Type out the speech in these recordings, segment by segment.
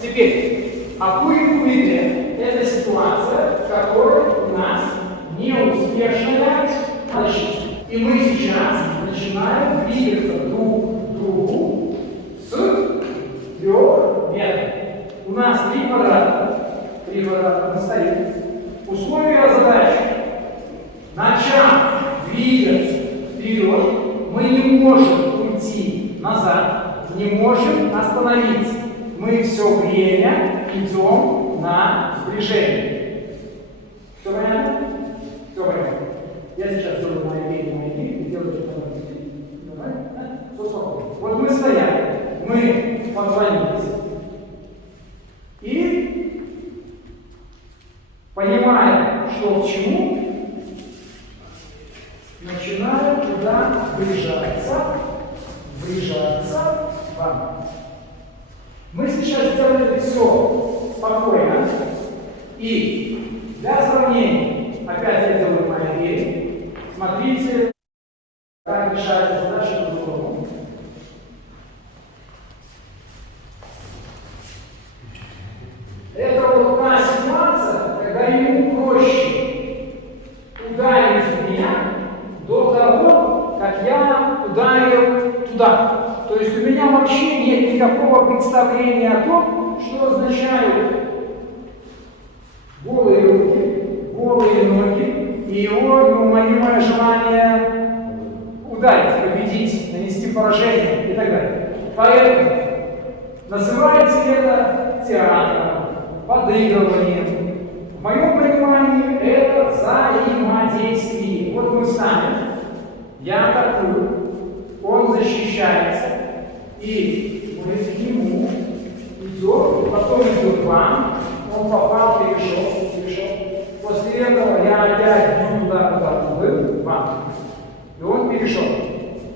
Теперь, акуин-куин – это ситуация, в которой у нас неуспешная защита. И мы сейчас начинаем двигаться друг к другу с 3 метров. У нас 3 квадрата. 3 квадрата мы стоим. Условия задачи. Начав двигаться вперед, мы не можем уйти назад, не можем остановиться. Мы все время идем на сближение. Все понятно? Все понятно. Я сейчас делаю мои и делаю это. Давай. Все спокойно. Вот мы стояли, мы позвонились. И понимая, что к чему, начинаем туда врежаться вам. Мы сейчас сделали все спокойно. И для сравнения, опять я делаю мои. Смотрите, как решается задача по-другому. Это вот та ситуация, когда ему проще ударить в меня до того, как я ударил туда. То есть у меня вообще нет никакого представления о том, что означают голые руки, голые ноги и его неумолимое желание ударить, победить, нанести поражение и так далее. Поэтому называйте это театром, подыгрыванием. В моем понимании это взаимодействие. Вот мы сами, я атакую, он защищается, и мы к нему идем, потом идет вам, он попал, перешел. После этого я опять бью туда, куда был, вам. И он перешел.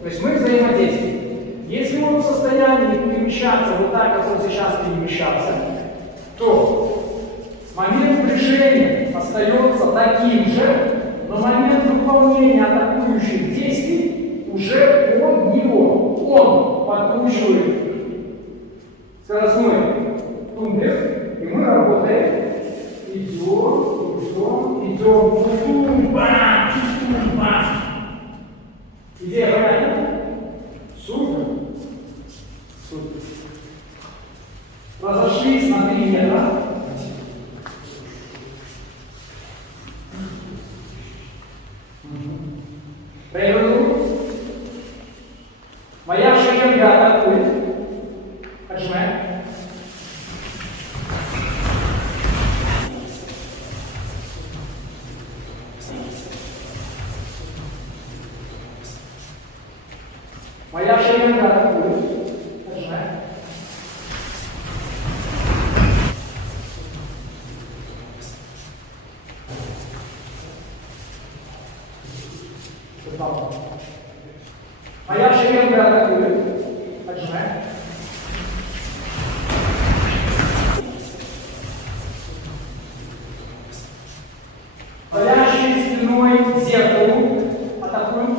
То есть мы взаимодействуем. Если он в состоянии перемещаться вот так, как он сейчас перемещался, то момент сближения остается таким же, но момент выполнения атакующих действий уже под него. Он подкручивает скоростной тумблер, и мы работаем. Идем. Тумба. Идея понятна? Супер. Разошлись на 3 метра. Проигрываю. Моя шеренга атакует. Отжимаем. Моя шеренга атакует. Отжимаем. Моя шеренга атакует. Отжимаем. Стоящий спиной к зеркалу. Атакуем.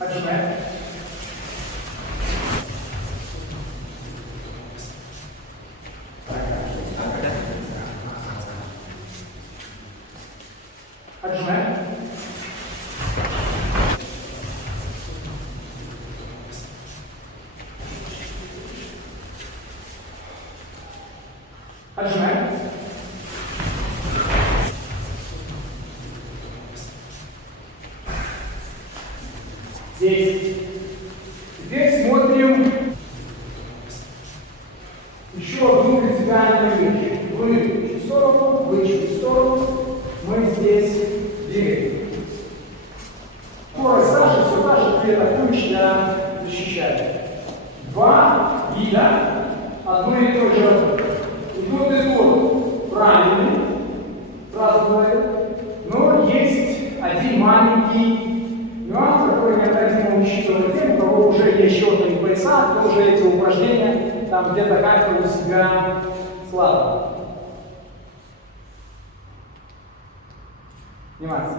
Отжимаем. Отжимаем. Отжимаем. Здесь. Теперь смотрим еще одну принципиальную вещь. Вы чуть в сторону, вы чуть в сторону. Мы здесь двигаем. Скорость Саши все та же, ты атакуешь, я защищаю. 2 вида одной и той же работы. И тут правильный, сразу говорю. Но есть один маленький нюанс, который необходимо учитывать тем, у кого уже есть счетные пояса, кто уже эти упражнения там где-то как-то у себя складывает. Внимание.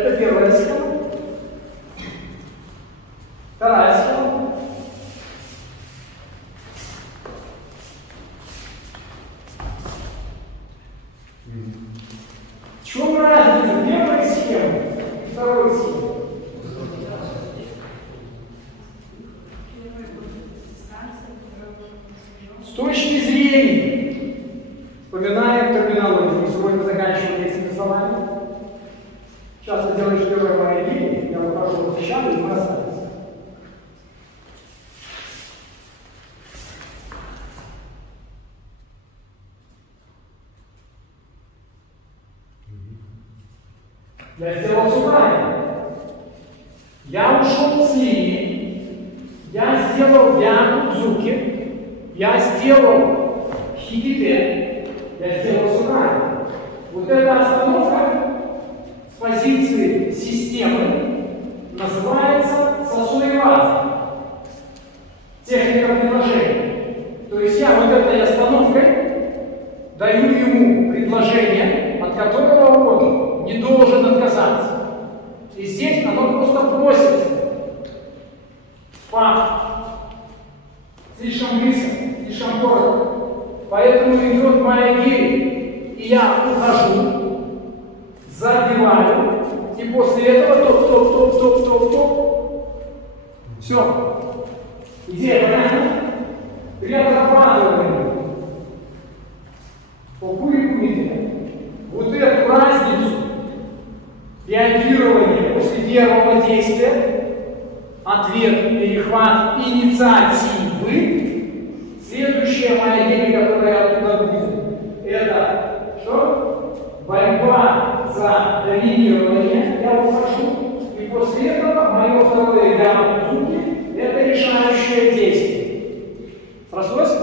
Это первая схема. Вторая схема. В чем разница первой схемы и второй схемы? С точки зрения, вспоминаем терминологию, сегодня заканчиваем этими словами. Сейчас ты делаешь первое моя идея, я выхожу в чат, и мы остались. Я сделал сюда. Я ушел с линии, я сделал Якудзуки, я сделал Хидите, я сделал сюда. Вот эта остановка с позиции системы называется сосуеваза. Техника предложения. То есть я вот этой остановкой даю ему предложение, от которого он не должен отказаться. И здесь оно просто просится. Факт. Слишком близко, слишком коротко. Поэтому идет моя гиря. И я ухожу, забиваю, и после этого топ. Все. Идея понятна? Преобрабатываем по курикумите вот эту разницу реагирования после первого действия, ответ, перехват, инициативы. Следующая моя идея, которая я оттуда вижу, это что? Борьба за доминирование. Я ухожу. И после этого мое второе Якудзуки – это решающее действие. Срослось?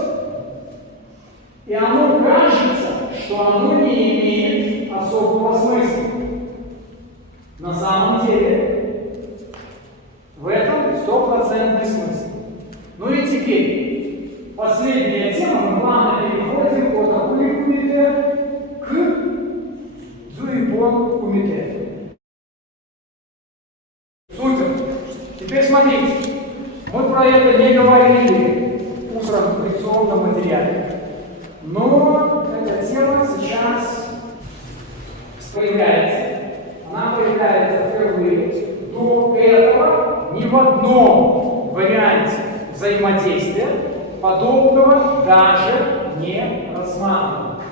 И оно кажется, что оно не имеет особого смысла. На самом деле, в этом стопроцентный смысл. Ну и теперь, последняя тема, мы плавно переходим от Акуи-кумите к Дзуипон-кумите. Супер. Теперь смотрите, мы про это не говорили утром в лекционном материале, но эта тема сейчас появляется. Она появляется впервые. До этого ни в одном варианте взаимодействия подобного даже не рассматривали.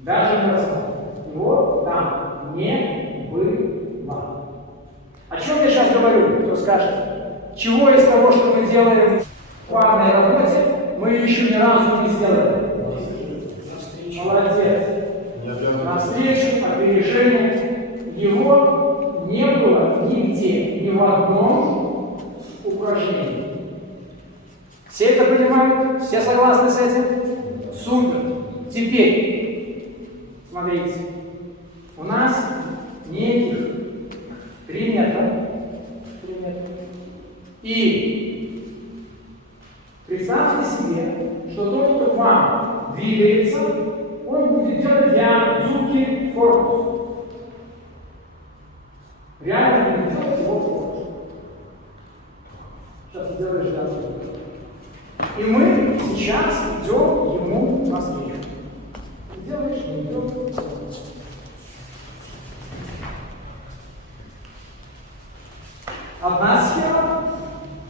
Даже не рассматривали. Его там не было. О чем я сейчас говорю? Кто скажет? Чего из того, что мы делаем в парной работе, мы еще ни разу не сделали? Молодец. Навстречу, опережение. Его не было нигде, ни в одном упражнении. Все это понимают? Все согласны с этим? Супер. Теперь, смотрите, у нас неких 3 метра. И представьте себе, что тот, кто к вам двигается, он будет делать Якудзуки корпус. Реально будет делать его корпус. Сейчас ты делаешь Якудзуки. И мы сейчас идем ему навстречу. Ты делаешь, мы идем. Одна схема,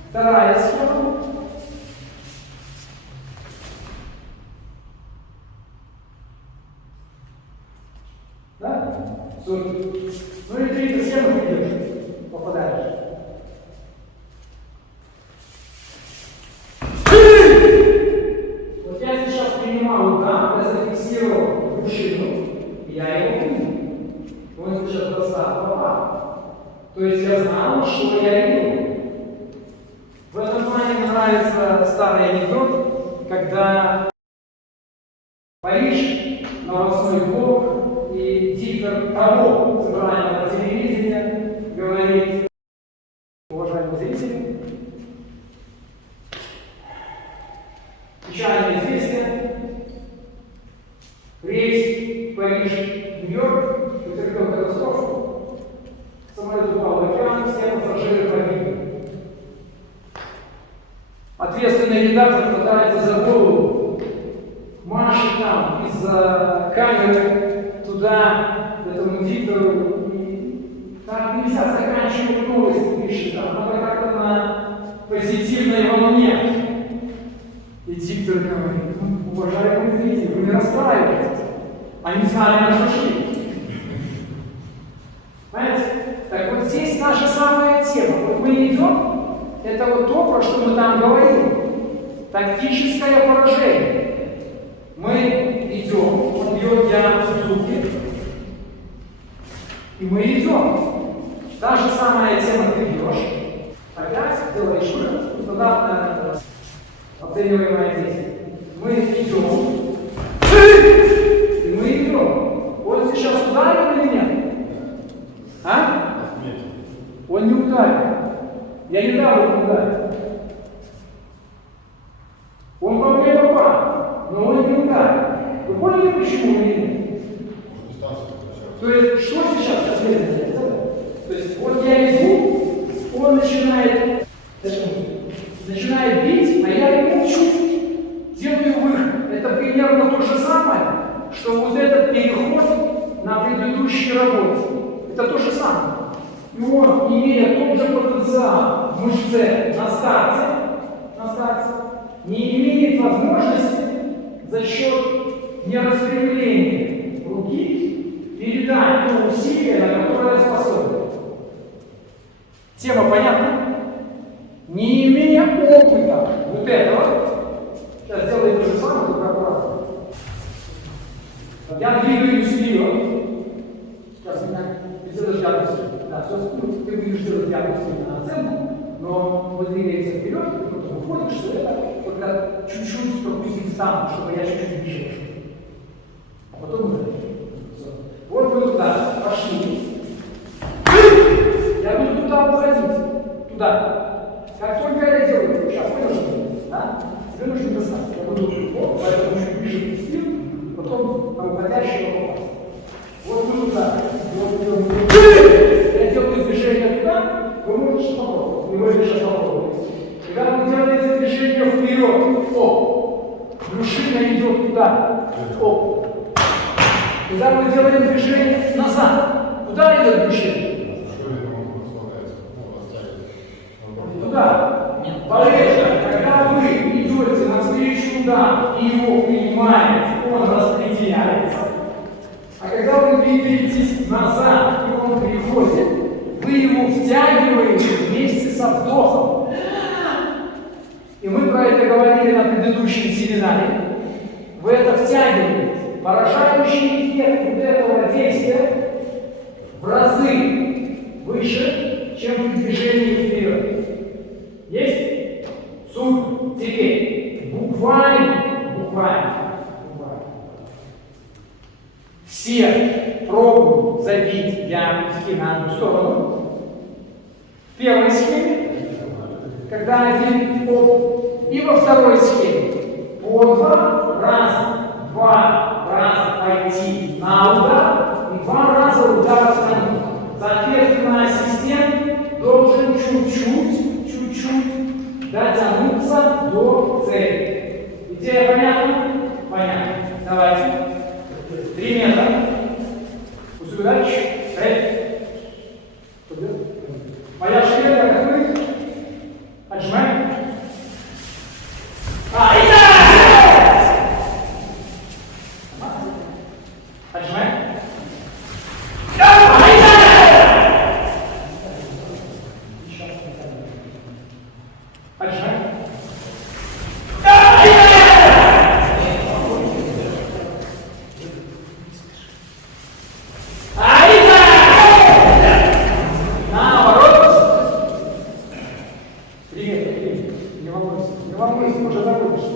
вторая схема. Да? Супер. Ну и третья схема ты идешь, попадаешь. Вот я сейчас принимал удар, я зафиксировал мужчину, и я его принял. Он сейчас достал попал. То есть я знал, что я иду. В этом плане мне нравится старый анекдот, когда Париж, новостной блок, и диктор того центрального телевидения говорит: уважаемые зрители, печальное известие, рейс Париж-Нью-Йорк потерпел катастрофу, самолет упал в океан, все пассажиры погибли. Ответственный редактор хватается за голову, машет там из камеры туда, этому диктору, и там нельзя заканчивать новости, пишет, там надо как-то на позитивной волне. И диктор говорит: ну, уважаемые зрители, вы не расстраивайтесь, они знали, на что шли. Понимаете? Так вот здесь наша самая тема. Вот мы идем, это вот то, про что мы там говорим. Тактическое поражение. Мы идем, он бьет диагноз в зубки, и мы идем. Та же самая тема, ты идешь, опять делаешь вывод, стандартное оцениваемое действие. Мы идем, и мы идем. Он сейчас ударил или нет? А? Он не ударил. Я не дал ему ударить. Он по мне попал, но он не ударил. Вы поняли, почему или нет? То есть, что сейчас следует сделать? То есть, вот я иду, он начинает бить, а я молчу, делаю выход. Это примерно то же самое, что вот этот переход на предыдущей работе. Это то же самое. И он, имея тот же потенциал в мышце на старте, не имеет возможности за счет нераспрямления руки передать то усилие, на которое способен. Тема понятна? Не имея опыта вот этого, сейчас делаю то же самое, только аккуратно. Я двигаюсь вперед. Сейчас меня сделаешь диагноз. Да, все, ты будешь делать диагноз на оценку, но мы двигаемся вперед, и потом выходит, что это только чуть-чуть пропустить дистанцию, чтобы я чуть-чуть движу. А потом уже. Вот мы туда пошли. Я буду туда уходить. Туда. Как только я делаю, сейчас понял, да? Тебе нужно достать. Я буду вот, поэтому чуть ближе пустил, потом на уходящего попасть. Вот мы туда. Я делаю движение туда, вы можете попробовать. Вы можете сейчас попробовать. Когда вы делаете движение вперед, оп, брюшина идет туда, оп. Когда мы делаем движение назад, куда идет брюшина? Туда. Полезно, когда вы идете навстречу удару и его принимаете, он распределяется. А когда вы двигаетесь назад, и он приходит, вы его втягиваете вместе со вдохом. И мы про это говорили на предыдущем семинаре. Вы это втягиваете. Поражающий эффект вот этого действия в разы выше, чем при движении вперед. Есть? Супер. Теперь буквально. Все пробуют забить диагностики на одну сторону. В первой схеме, когда один оп, и во второй схеме по два раза пойти на удар и 2 раза удар остановить. Соответственно, ассистент должен чуть-чуть дотянуться до цели. Идея понятна? Понятно. Давайте. 3 метра. Удачи. Моя шея открыта. Отжимаем. Отжимаем. Отжимаем. Не волнуйся, уже закончишь.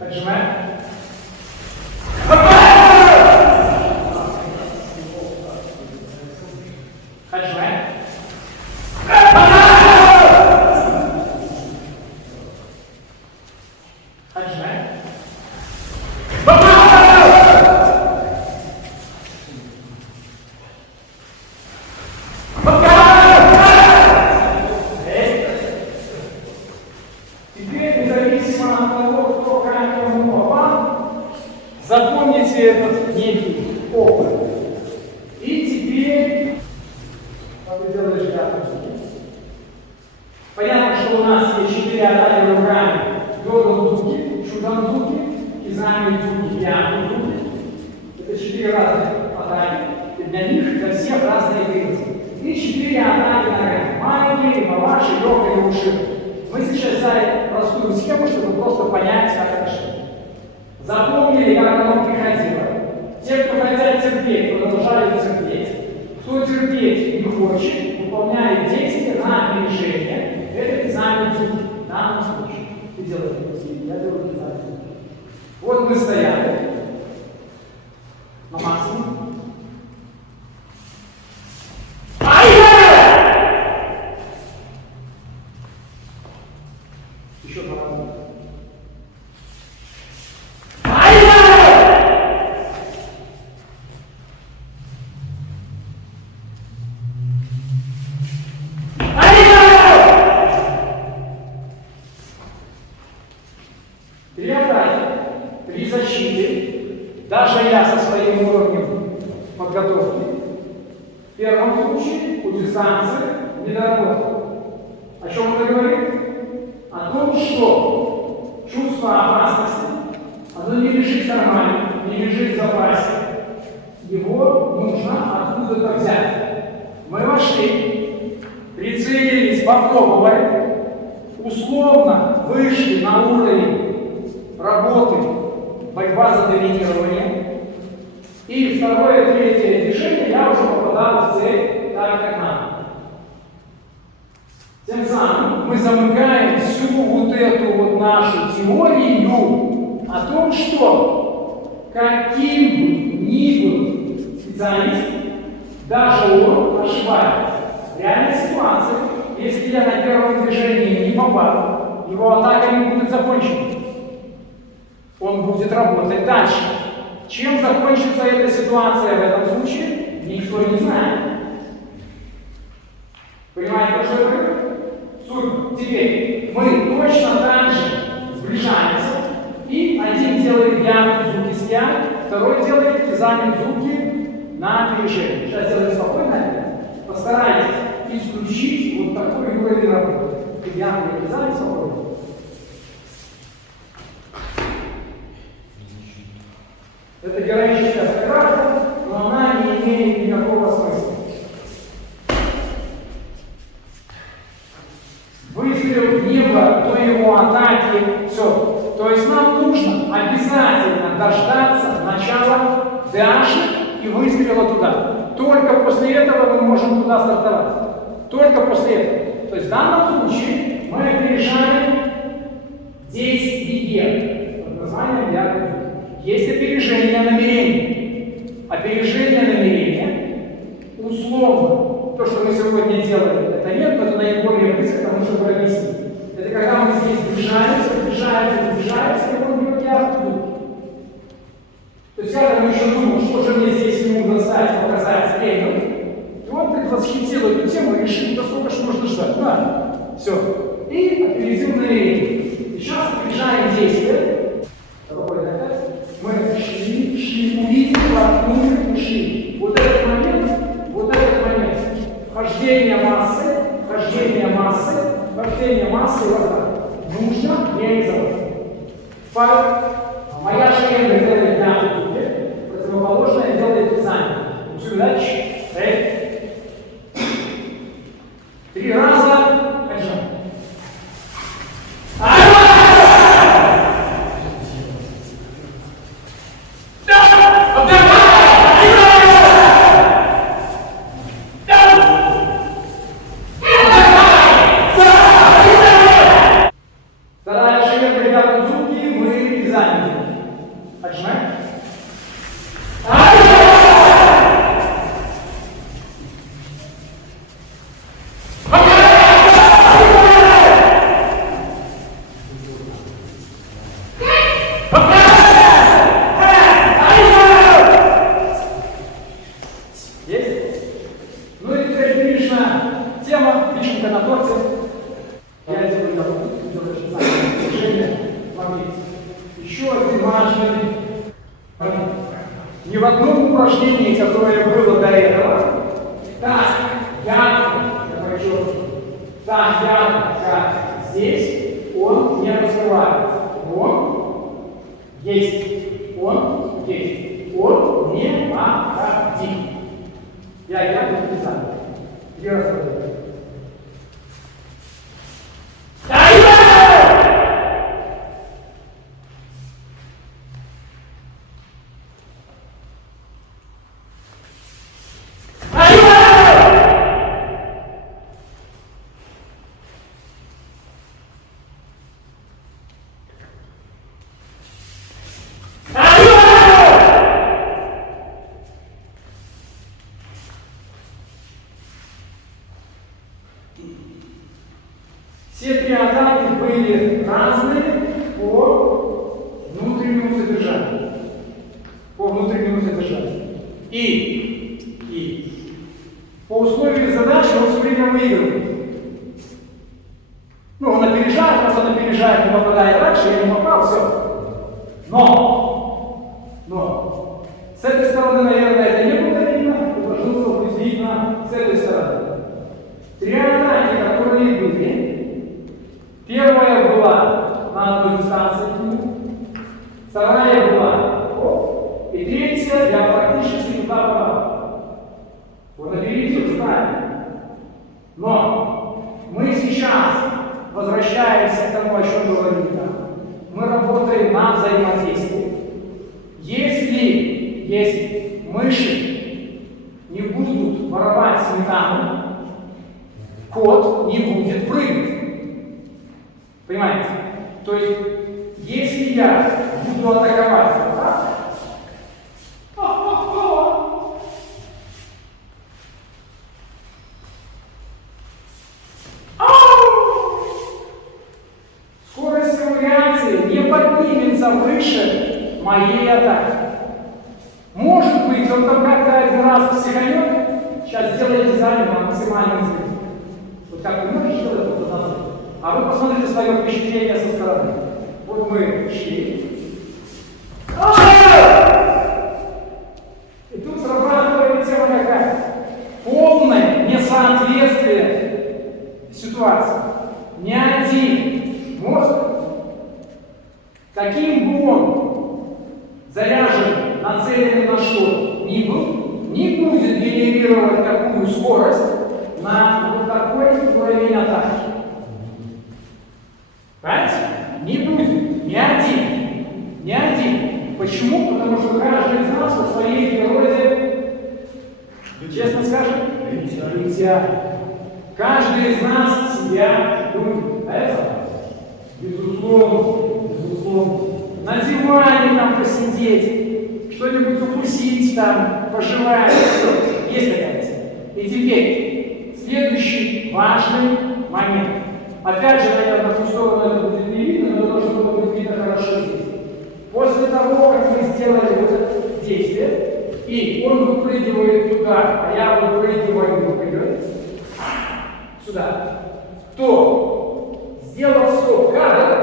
Отжимаем. Отжимаем. Отжимаем. Запомните этот некий опыт. И теперь, как ты делаешь пятую. Понятно, что у нас есть 4 атаки руками. Йодан-дзуки, шудан-дзуки, кизами-дзуки, пятую-дзуки. Это 4 разных атаки. И для них, для всех разные принципы. И 4 атаки ногами. Маленькие, маваши, йога и уши. Мы сейчас взяли простую схему, чтобы просто понять, как это шло. Запомнили, как оно приходило. Те, кто хотят терпеть, продолжали терпеть. Кто терпеть не хочет, выполняет действия на опережение. Это кизами-дзуки. В данном случае. Ты делаешь дзуки, я делаю кизами-дзуки. Вот мы стояли на максимум. Еще 2 раза. Три атаки, 3 защиты. Даже я со своим уровнем подготовки в первом случае у дистанции не доработал. О чем мы говорим? О том, что чувство опасности, оно не лежит нормально, не лежит в запасе. Его нужно откуда-то взять. Мы вошли, прицелились, попробовали, условно вышли на уровень работы, борьба за доминирование. И второе, третье движение я уже попадал в цель так, как надо. Тем самым мы замыкаем всю вот эту вот нашу теорию о том, что каким бы ни был специалист, даже он ошибается. В реальной ситуации, если я на первом движении не попал, его атака не будет закончена. Он будет работать дальше. Чем закончится эта ситуация в этом случае, никто не знает. Понимаете, что я говорю? Супер. Теперь мы точно так же сближаемся. И один делает гян-дзуки с гян, второй делает кизами-дзуки на опережение. Сейчас делаем спокойно. Постарайтесь исключить вот такой уровень работы. Гян и кизами спокойно. Это героическая фотография, но она не имеет никакого смысла. Выстрел в небо до его атаки, все. То есть нам нужно обязательно дождаться начала даши и выстрела туда. Только после этого мы можем туда стартовать. Только после этого. То есть в данном случае мы опережаем действие под названием диагноз. Есть опережение намерения. Опережение намерения условно. То, что мы сегодня делали, это нет, но это наиболее близко, потому что вы объяснили. Это когда мы здесь сближаемся, и он бьет диагноз. То есть я там еще думал, что же мне здесь ему достать, показать, стрельнуть. И он предвосхитил эту тему и решил, да сколько ж можно ждать. Да, все. И опередил намерение. И сейчас опережаем действие. Мы шли, увидели, проткнули, ушли. Вот этот момент, вхождение массы вот так. Нужно реализовать. Моя шеренга делает диагноз, противоположная делает дизайн. Удачи. 3 раза. Отжим. Ни в одном упражнении, которое было до этого, так явно, я подчеркиваю, так явно, как здесь, он не раскрывается. Он есть. Он есть. Он не один. Я не знаю. Где раскрывается? Все три атаки были разные по внутреннему содержанию. И по условию задачи он все время выигрывает. Ну, он опережает, раз он опережает, он попадает раньше, я не попал, все. Но, с этой стороны, наверное, это не было видно, должно было быть видно с этой стороны. Три атаки, которые были. Первая была на одной дистанции, вторая была, и третья я практически туда попал. Вот опередил, правильно. Но мы сейчас возвращаемся к тому, о чем говорили. Мы работаем на взаимодействии. Если мыши не будут воровать сметану, кот не будет прыгать. Понимаете? То есть, если я буду атаковать вот так, скорость его реакции не поднимется выше моей атаки. Может быть, он там как-то один раз психанет, сейчас сделайте сами на максимальный звук. Вот как вы можете сделать это назад? А вы посмотрите свое впечатление со стороны. Вот мы шли. И тут срабатывает тема какая? Полное несоответствие ситуации. Ни один мозг, каким бы он заряжен, нацелен на что ни был, не будет генерировать такую скорость на вот такой уровень атаки. Понимаете? Не будет. Ни один. Почему? Потому что каждый из нас по своей природе, честно скажем, лентяй. Каждый из нас себя любит. А это? Безусловно. На диване там посидеть, что-нибудь укусить там, пожевать. Есть такая цель. И теперь, следующий важный момент. Опять же, наверное, в ту сторону это будет не видно, но должно быть видно хорошо здесь. После того, как мы сделали вот это действие, и он выпрыгивает туда, а я выпрыгиваю сюда, то, сделав стоп-кадр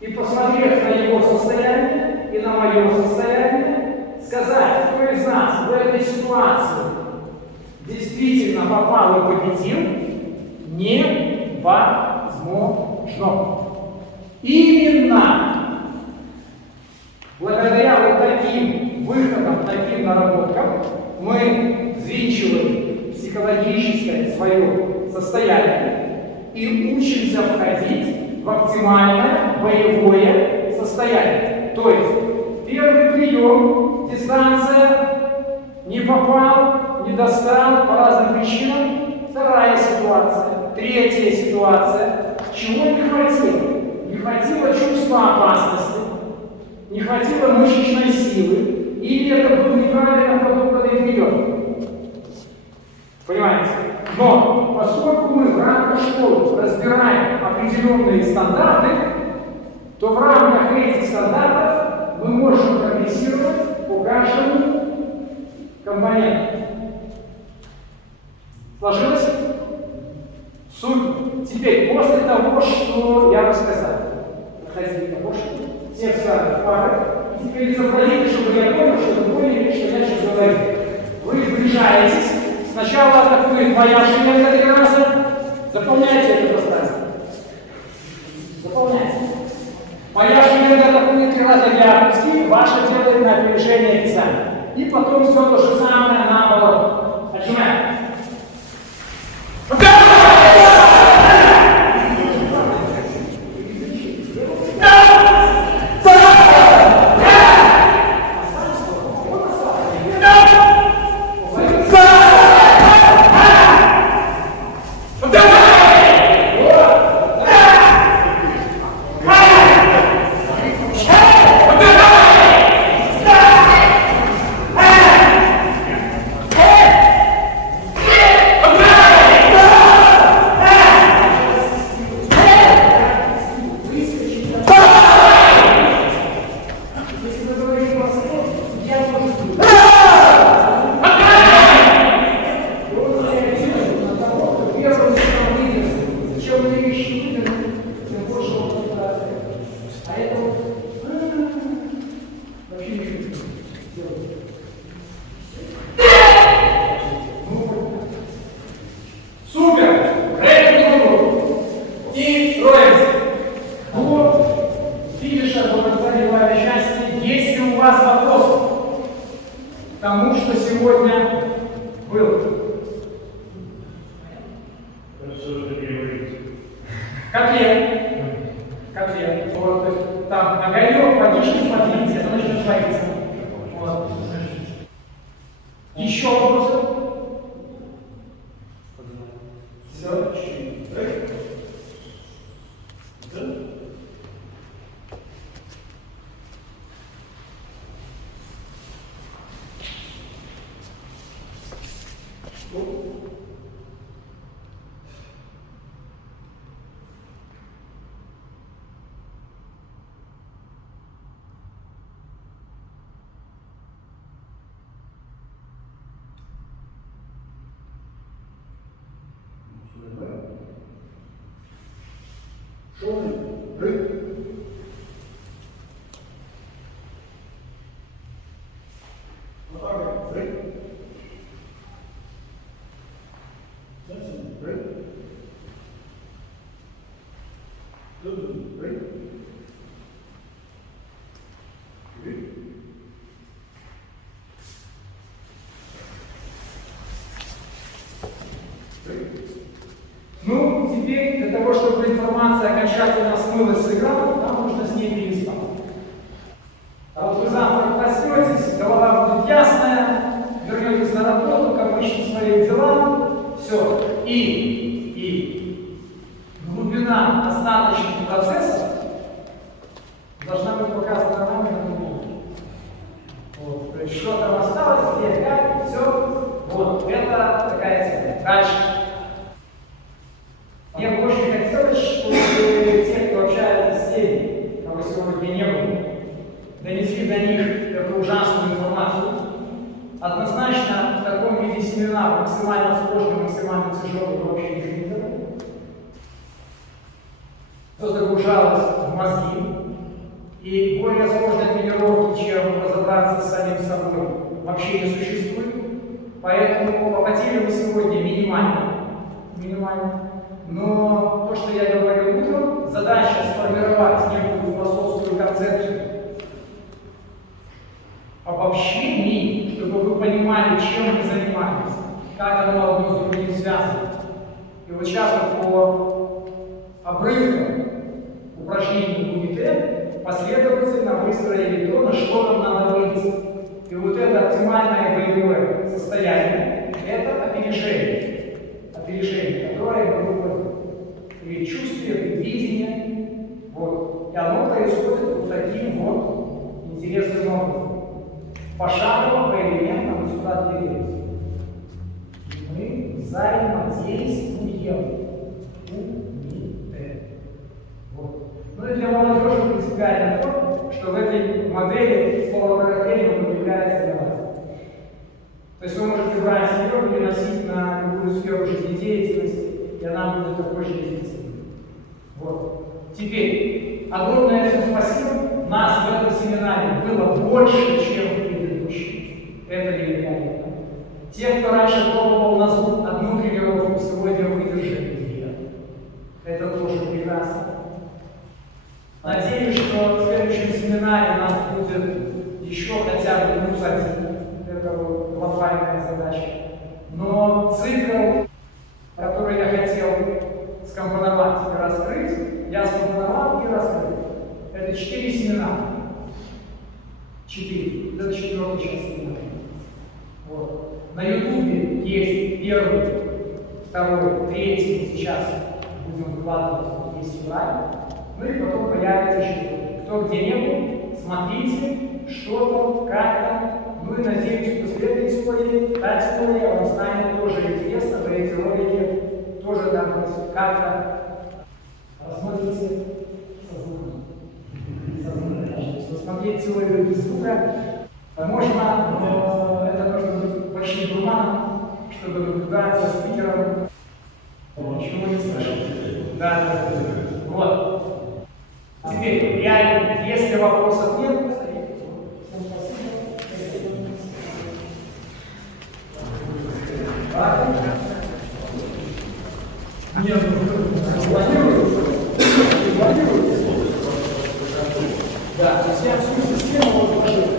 и посмотрев на его состояние и на мое состояние, сказать, кто из нас в этой ситуации действительно попал и победил, невозможно. Именно благодаря вот таким выходам, таким наработкам мы взвинчиваем психологическое свое состояние и учимся входить в оптимальное боевое состояние. То есть первый прием, дистанция, не попал, не достал по разным причинам. Вторая ситуация. Третья ситуация. Чего не хватило? Не хватило чувства опасности, не хватило мышечной силы, или это был неправильно подобранный прием. Понимаете? Но поскольку мы в рамках школы разбираем определенные стандарты, то в рамках этих стандартов мы можем прогрессировать по каждому компоненту. Сложилось? Суть. Теперь, после того, что я рассказал, проходили того, что все встали в пары, теперь изобразите, чтобы я понял, что вы поняли, что я сейчас говорю. Вы сближаетесь. Сначала атакует моя шеренга 3 раза. Заполняйте это пространство. Заполняйте. Моя шеренга атакует 3 раза Якутский, ваша делает на опережение описания. И потом все то же самое наоборот. Отжимаем. Тому, что сегодня было. Котлет. Котлет. Вот, то есть, там огонек, подишь, смотрите, это начнет твориться. Вот. Еще вопросы? Все. Ну, теперь для того, чтобы информация окончательно смылась с экрана, нам нужно с ней переспать. А вот вы завтра проснетесь, голова будет ясная, вернетесь на работу, к обычным своим делам, все. И глубина остаточных процессов должна быть показана нам и на другому. Вот. То есть что там осталось, где, как, все. Вот, это такая цель. Дальше. Мне бы очень хотелось, чтобы те, кто общается с теми, кого сегодня не было, донесли до них эту ужасную информацию. Однозначно в таком виде семинар максимально сложный, максимально тяжелый вообще не видел. Все загружалось в мозги. И более сложной тренировки, чем разобраться с самим собой, вообще не существует. Поэтому попотели мы сегодня минимально. Но то, что я говорил утром, задача сформировать некую философскую концепцию обобщений, чтобы вы понимали, чем мы занимаемся, как оно одно с другим связано. И вот сейчас по обрывкам упражнений ГУИТ последовательно выстроили то, на что нам надо выйти. И вот это оптимальное боевое состояние – это опережение. Опережение, которое мы выполняем. Или чувствие, или видение. Вот. И оно происходит вот таким вот интересным образом. Пошагово, по элементам мы сюда двигаемся. Мы взаимодействуем. Вот. Ну и для молодежи принципиально то, что в этой модели слово «каратэ» появляется для вас. То есть вы можете брать ее, переносить на любую сферу жизнедеятельности, и она будет такой же эффективной. Вот. Теперь, огромное всем спасибо. нас в этом семинаре было больше, чем в предыдущем. Это невероятно. Те, кто раньше пробовал на зуб одну тренировку, сегодня выдержали две. Это тоже прекрасно. Надеюсь, что в следующем семинаре у нас будет еще хотя бы, ну, кстати, это глобальная задача. Но цикл, который я хотел скомпоновать и раскрыть, я скомпоновал и раскрыл. Это 4 семинара. 4. Это 4-й час семинара. Вот. На Ютубе есть 1, 2, 3, сейчас будем выкладывать весь февраль. Ну и потом появится еще. Кто где не был, смотрите, что там, как там. Ну и надеюсь, что с этой историей, та история вам станет тоже интересна, вы эти ролики тоже там вот как-то посмотрите со звуком. Смотреть теорию без звука можно, но это нужно быть большим дурманом, чтобы наблюдать за спикером. Ничего не слышать. Да. Вот. Теперь, реально, если вопросов нет, всем спасибо. Нет, планируется. Да, то есть я всю систему вот вложил.